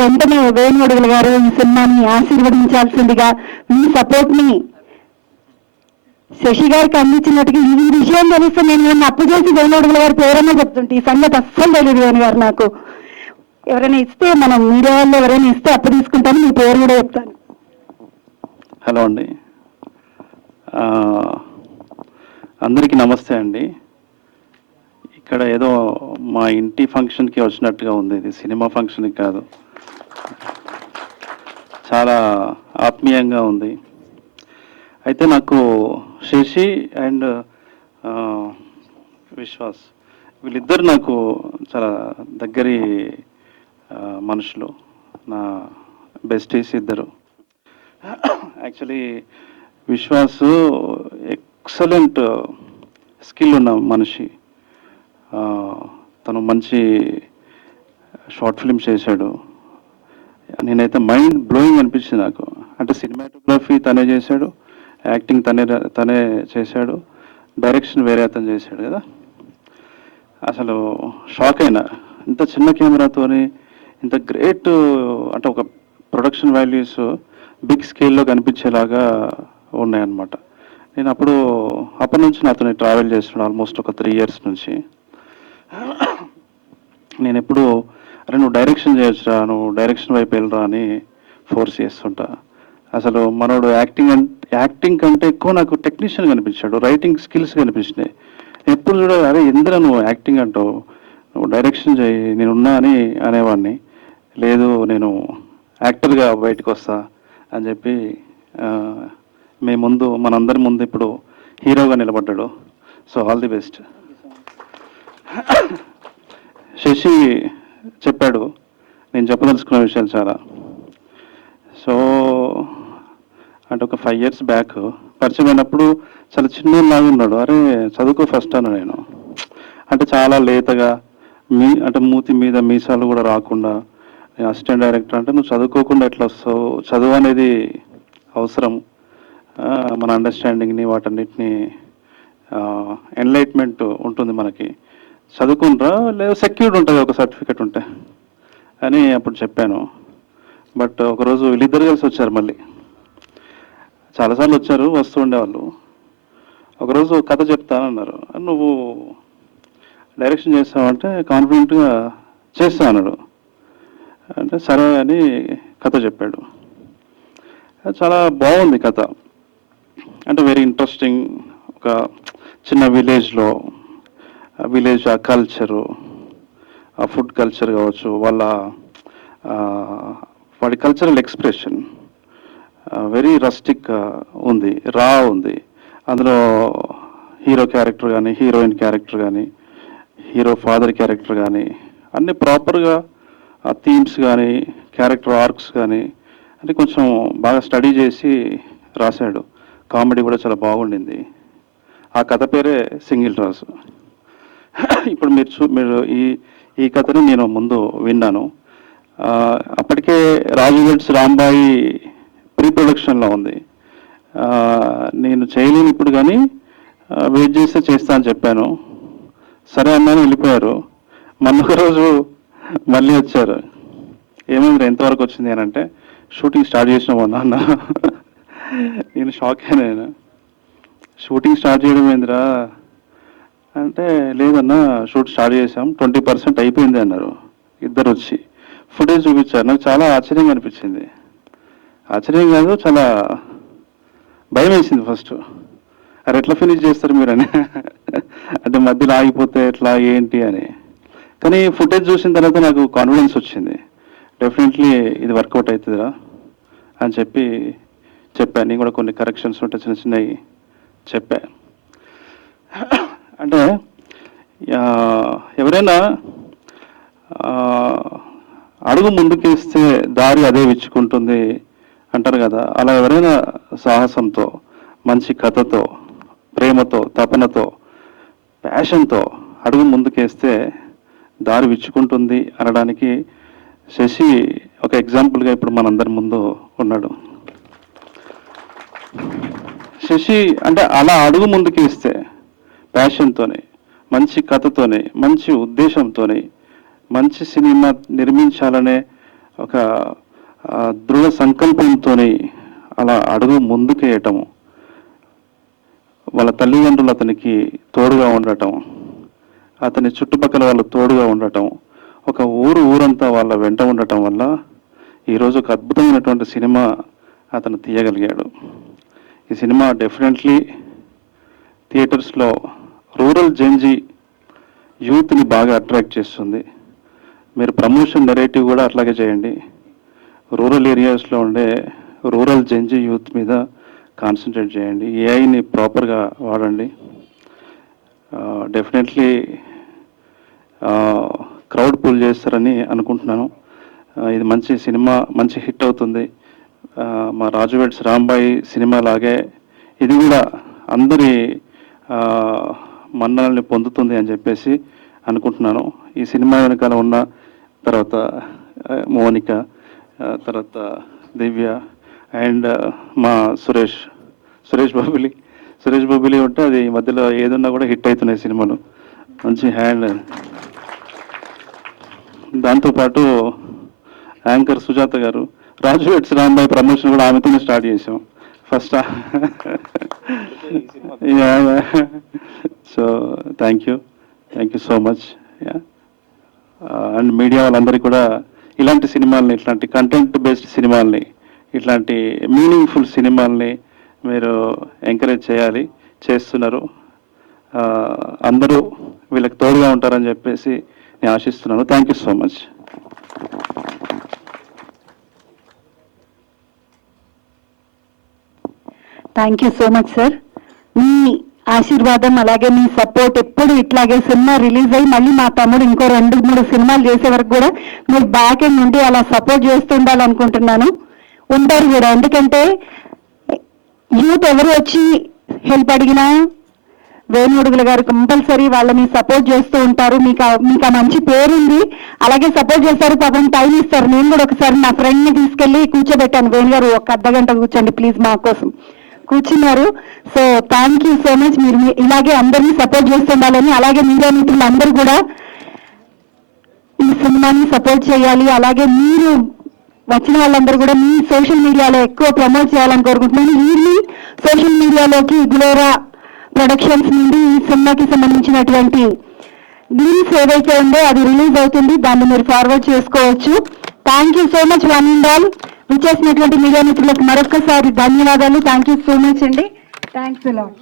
వెంటనే వేణుగోడుగుల గారు ఈ సినిమాని ఆశీర్వదించాల్సిందిగా మీ సపోర్ట్ని శశి గారికి అందించినట్టుగా ఈ విషయం తెలిస్తే నేను నన్ను అప్పు చేసి వేణుగోడుగుల గారి పేరన్నా చెప్తుంటే ఈ సంగతి అస్సలు తెలియదు వేణు గారు నాకు. ఎవరైనా ఇస్తే మనం మీడియా వాళ్ళు ఎవరైనా ఇస్తే అప్పు తీసుకుంటాను, మీ పేరు కూడా చెప్తాను. హలో అండి, అందరికీ నమస్తే అండి. ఇక్కడ ఏదో మా ఇంటి ఫంక్షన్కి వచ్చినట్టుగా ఉంది, ఇది సినిమా ఫంక్షన్కి కాదు. చాలా ఆత్మీయంగా ఉంది. అయితే నాకు శశి అండ్ విశ్వాస్ వీళ్ళిద్దరు నాకు చాలా దగ్గరి మనుషులు, నా బెస్టీస్ ఇద్దరు. యాక్చువల్లీ విశ్వాస్ ఎక్సలెంట్ స్కిల్ ఉన్న మనిషి. తను మంచి షార్ట్ ఫిల్మ్స్ చేశాడు. నేనైతే మైండ్ బ్లోయింగ్ అనిపించింది నాకు. అంటే సినిమాటోగ్రఫీ తనే చేశాడు, యాక్టింగ్ తనే చేశాడు, డైరెక్షన్ వేరే అతను చేశాడు కదా. అసలు షాక్ అయినా, ఇంత చిన్న కెమెరాతోని ఇంత గ్రేట్, అంటే ఒక ప్రొడక్షన్ వాల్యూస్ బిగ్ స్కేల్లో కనిపించేలాగా ఉన్నాయన్నమాట. నేను అప్పటి నుంచి నాతో ట్రావెల్ చేస్తున్నాను ఆల్మోస్ట్ ఒక 3 years నుంచి. నేను ఎప్పుడు అరే నువ్వు డైరెక్షన్ చేయొచ్చురా, నువ్వు డైరెక్షన్ వైపు వెళ్ళరా అని ఫోర్స్ చేస్తుంటా. అసలు మనోడు యాక్టింగ్ కంటే ఎక్కువ నాకు టెక్నీషియన్ కనిపించాడు, రైటింగ్ స్కిల్స్ కనిపించినాయి. ఎప్పుడు చూడ అరే ఎందుకు నువ్వు యాక్టింగ్ అంటావు, నువ్వు డైరెక్షన్ చేయి, నేనున్నా అని అనేవాడిని. లేదు నేను యాక్టర్గా బయటకు వస్తా అని చెప్పి మనందరి ముందు ఇప్పుడు హీరోగా నిలబడ్డాడు. So all the best. Sashi చెప్పాడు నేను చెప్పదలుచుకున్న విషయాలు చాలా. సో అంటే ఒక 5 years బ్యాక్ పరిచయం అయినప్పుడు చాలా చిన్నలాగా ఉన్నాడు. అరే చదువుకో ఫస్ట్ అన్న నేను. అంటే చాలా లేతగా అంటే మూతి మీద మీసాలు కూడా రాకుండా, నేను అసిస్టెంట్ డైరెక్టర్ అంటే నువ్వు చదువుకోకుండా ఎట్లా వస్తావు, చదువు అనేది అవసరం, మన అండర్స్టాండింగ్ని వాటన్నిటిని ఎన్లైట్మెంట్ ఉంటుంది మనకి, చదువుకుంటా లేదా సెక్యూర్డ్ ఉంటుంది ఒక సర్టిఫికెట్ ఉంటే అని అప్పుడు చెప్పాను. బట్ ఒకరోజు వీళ్ళిద్దరు కలిసి వచ్చారు, మళ్ళీ చాలాసార్లు వచ్చారు, వస్తూ ఉండేవాళ్ళు. ఒకరోజు కథ చెప్తానన్నారు. నువ్వు డైరెక్షన్ చేస్తావంటే కాన్ఫిడెంట్గా చేస్తా అన్నాడు. అంటే సరే అని కథ చెప్పాడు. చాలా బాగుంది కథ. అంటే వెరీ ఇంట్రెస్టింగ్. ఒక చిన్న విలేజ్ ఆ కల్చరు, ఆ ఫుడ్ కల్చర్ కావచ్చు, వాడి కల్చరల్ ఎక్స్ప్రెషన్ వెరీ రస్టిక్ ఉంది, రా ఉంది. అందులో హీరో క్యారెక్టర్ కానీ, హీరోయిన్ క్యారెక్టర్ కానీ, హీరో ఫాదర్ క్యారెక్టర్ కానీ అన్నీ ప్రాపర్గా, ఆ థీమ్స్ కానీ, క్యారెక్టర్ ఆర్క్స్ కానీ అంటే కొంచెం బాగా స్టడీ చేసి రాశాడు. కామెడీ కూడా చాలా బాగుండింది. ఆ కథ పేరే సింగిల్ రాజు. ఇప్పుడు మీరు ఈ కథని నేను ముందు విన్నాను. అప్పటికే రాజు వెడ్స్ రాంబాయి ప్రీ ప్రొడక్షన్లో ఉంది. నేను చేయలేను ఇప్పుడు, కానీ వెయిట్ చేస్తే చేస్తా అని చెప్పాను. సరే అన్నాను, వెళ్ళిపోయారు. మొన్న రోజు మళ్ళీ వచ్చారు. ఏమైంది ఎంతవరకు వచ్చింది అని అంటే, షూటింగ్ స్టార్ట్ చేసినామన్నా అన్న. నేను షాక్ అయినా. షూటింగ్ స్టార్ట్ చేయడం ఏందిరా అంటే, లేదన్నా షూట్ స్టార్ట్ చేసాం, 20% అయిపోయింది అన్నారు. ఇద్దరు వచ్చి ఫుటేజ్ చూపించారు. నాకు చాలా ఆశ్చర్యంగా అనిపించింది. ఆశ్చర్యం కాదు, చాలా భయం వేసింది ఫస్ట్. అరే ఎట్లా ఫినిష్ చేస్తారు మీరని, అంటే మధ్యలో ఆగిపోతే ఎట్లా ఏంటి అని. కానీ ఫుటేజ్ చూసిన తర్వాత నాకు కాన్ఫిడెన్స్ వచ్చింది. డెఫినెట్లీ ఇది వర్కౌట్ అవుతుందిరా అని చెప్పాను. నేను కూడా కొన్ని కరెక్షన్స్ ఉంటే చిన్న చిన్నవి చెప్పా. అంటే ఎవరైనా అడుగు ముందుకేస్తే దారి అదే విచ్చుకుంటుంది అంటారు కదా. అలా ఎవరైనా సాహసంతో, మంచి కథతో, ప్రేమతో, తపనతో, ప్యాషన్తో అడుగు ముందుకేస్తే దారి విచ్చుకుంటుంది అనడానికి శశి ఒక ఎగ్జాంపుల్గా ఇప్పుడు మనందరి ముందు ఉన్నాడు. శశి అంటే అలా అడుగు ముందుకేస్తే ప్యాషన్తోనే, మంచి కథతోనే, మంచి ఉద్దేశంతోనే, మంచి సినిమా నిర్మించాలనే ఒక దృఢ సంకల్పంతో అలా అడుగు ముందుకేయటము, వాళ్ళ తల్లిదండ్రులు అతనికి తోడుగా ఉండటం, అతని చుట్టుపక్కల వాళ్ళు తోడుగా ఉండటం, ఒక ఊరంతా వాళ్ళ వెంట ఉండటం వల్ల ఈరోజు ఒక అద్భుతమైనటువంటి సినిమా అతను తీయగలిగాడు. ఈ సినిమా డెఫినెట్లీ థియేటర్స్లో రూరల్ జెంజీ యూత్ని బాగా అట్రాక్ట్ చేస్తుంది. మీరు ప్రమోషన్ నెరేటివ్ కూడా అట్లాగే చేయండి. రూరల్ ఏరియాస్లో ఉండే రూరల్ జెంజీ యూత్ మీద కాన్సన్ట్రేట్ చేయండి. ఏఐని ప్రాపర్గా వాడండి. డెఫినెట్లీ క్రౌడ్ పుల్ చేస్తారని అనుకుంటున్నాను. ఇది మంచి సినిమా, మంచి హిట్ అవుతుంది. మా రాజు వెడ్స్ రాంబాయి సినిమా లాగే ఇది కూడా అందరి మన్ననల్ని పొందుతుంది అని చెప్పేసి అనుకుంటున్నాను. ఈ సినిమా వెనకాల ఉన్న తర్వాత మోనిక, తర్వాత దివ్య అండ్ మా సురేష్ బాబులి ఉంటే అది మధ్యలో ఏదున్నా కూడా హిట్ అవుతున్నాయి సినిమాలు. మంచి హ్యాండ్. దాంతోపాటు యాంకర్ సుజాత గారు, రాజు వెడ్స్ రాంబాయి ప్రమోషన్ కూడా ఆమెతోనే స్టార్ట్ చేసాం first. So thank you so much. And media వాళ్ళందరికీ కూడా ఇలాంటి సినిమాల్ని, ఇట్లాంటి కంటెంట్ బేస్డ్ సినిమాల్ని, ఇట్లాంటి మీనింగ్ఫుల్ సినిమాల్ని మీరు ఎంకరేజ్ చేస్తున్నారు. అందరూ వీళ్ళకి తోడుగా ఉంటారని చెప్పేసి నేను ఆశిస్తున్నాను. Thank you so much. Thank you so much sir. మీ ఆశీర్వాదం అలాగే మీ సపోర్ట్ ఎప్పుడు ఇట్లాగే సినిమా రిలీజ్ అయ్యి మళ్ళీ మా తమ్ముడు ఇంకో 2-3 సినిమాలు చేసే వరకు కూడా మీరు బ్యాక్ ఎండ్ నుండి అలా సపోర్ట్ చేస్తుండాలనుకుంటున్నాను. ఉంటారు కూడా, ఎందుకంటే యూత్ ఎవరు వచ్చి హెల్ప్ అడిగినా వేణుడుగుల గారు కంపల్సరీ వాళ్ళని సపోర్ట్ చేస్తూ ఉంటారు. మీకు ఆ మంచి పేరుంది, అలాగే సపోర్ట్ చేస్తారు. పాపం టైం ఇస్తారు. నేను కూడా ఒకసారి నా ఫ్రెండ్ని తీసుకెళ్ళి కూర్చోబెట్టాను, వేణు గారు ఒక అర్ధగంట కూర్చోండి ప్లీజ్ మా కోసం, కూర్చున్నారు. So thank you so much. మీరు ఇలాగే అందరినీ సపోర్ట్ చేస్తుండాలని, అలాగే మీడియా మిత్రులు అందరూ కూడా ఈ సినిమాని సపోర్ట్ చేయాలి. అలాగే మీరు వచ్చిన వాళ్ళందరూ కూడా మీ సోషల్ మీడియాలో ఎక్కువ ప్రమోట్ చేయాలని కోరుకుంటున్నాను. ఈవినింగ్ సోషల్ మీడియాలోకి గ్లోరా ప్రొడక్షన్స్ నుండి ఈ సినిమాకి సంబంధించినటువంటి గ్లిమ్స్ ఏదైతే ఉందో అది రిలీజ్ అవుతుంది, దాన్ని మీరు ఫార్వర్డ్ చేసుకోవచ్చు. Thank you so much one and all. విచ్చేసినటువంటి మీడియా మిత్రులకు మరొకసారి ధన్యవాదాలు. థ్యాంక్ యూ సో మచ్ అండి. Thanks a lot.